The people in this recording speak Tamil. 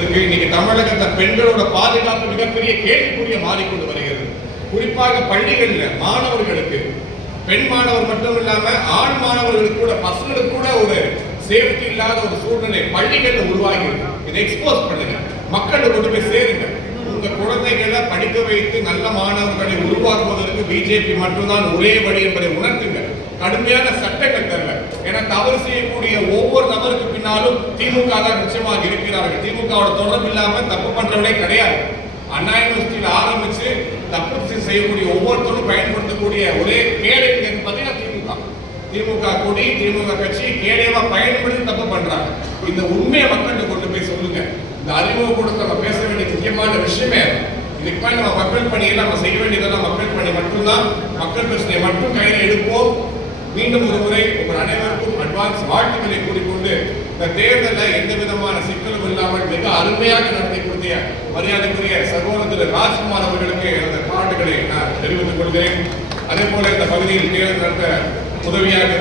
இருக்கு இன்னைக்கு தமிழகத்துல பெண்களோட பாதுகாப்பு மிகப்பெரிய கேள்விக்குரிய மாறிக்கொண்டு வருகிறது. குறிப்பாக பள்ளிகளில் மாணவர்களுக்கு பெண் மாணவர் மட்டும் இல்லாம ஆண் மாணவர்களுக்கு கூட பசங்களுக்கு கூட ஒரு சேஃப்டி இல்லாத ஒரு சூழ்நிலை பள்ளிகள்ல உருவாகி இருக்கு இதை எக்ஸ்போஸ் பண்ணுங்க. மக்கள் கொண்டு போய் சேருங்க. உங்க குழந்தைகளை படிக்க வைத்து நல்ல மாணவர்களை உருவாக்குவதற்கு பிஜேபி மட்டும்தான் ஒரே வழி என்பதை உணர்த்துங்க. கடுமையான சட்டங்கள் தரல. ஏன்னா தவறு செய்ய நபருக்கு திமுக தான் நிச்சயமாக இருக்கிறார்கள். திமுகவோட தொடர்பு இல்லாம தப்பு பண்றவனே கிடையாது. அண்ணா யூனிவர்சிட்டியில் ஆரம்பிச்சு தப்பு செய்யக்கூடிய ஒவ்வொருத்தரும் பயன்படுத்தக்கூடிய ஒரே கேடை பார்த்தீங்கன்னா திமுக. திமுக கொடி திமுக கட்சி கேடயமா பயன்படுத்தி தப்பு பண்றாங்க. இந்த உண்மையை மக்கள்கிட்ட கொண்டு போய் சொல்லுங்க. இந்த அறிமுக கொடுத்து நம்ம பேச வேண்டிய முக்கியமான விஷயமே இதுக்கு மேலே நம்ம மக்கள் பணியை நம்ம செய்ய வேண்டியதெல்லாம் மக்கள் பணி மட்டும்தான். மக்கள் பிரச்சனையை மட்டும் கையில் எடுப்போம். மீண்டும் ஒரு முறை உங்கள் அனைவருக்கும் அட்வான்ஸ் வாழ்த்துக்களை கூறி இந்த தேர்தலில் எந்த விதமான சிக்கலும் இல்லாமல் மிக அருமையாக நடத்தி கொடுத்திய மரியாதைக்குரிய சகோதரர் திரு ராஜ்குமார் அவர்களுக்கு எனது பாராட்டுகளை நான் தெரிவித்துக் கொள்கிறேன். அதே போல இந்த பகுதியில் தேர்தல் நடத்த உதவியாக